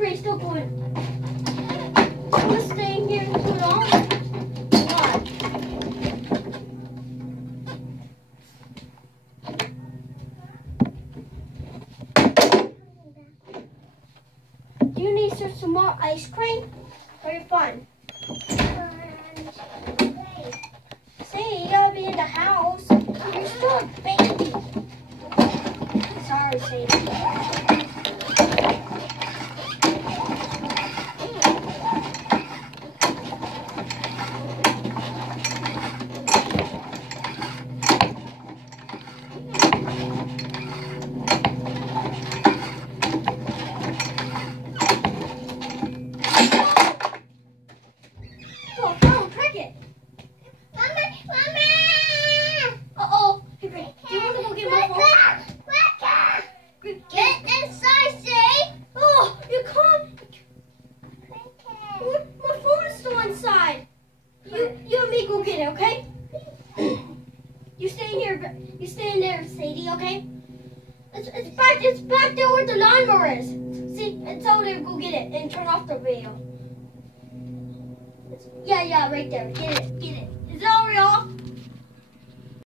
cream still going. Someone's staying here too long. What? Do you need some more ice cream? Or you're fine? Say, you gotta be in the house. You're still a baby. Sorry, Sadie. Go get it, okay? You stay in there, Sadie, okay? It's back there where the lawnmower is. See, it's over there. Go get it and turn off the radio. Yeah, right there. Get it. Is it already off?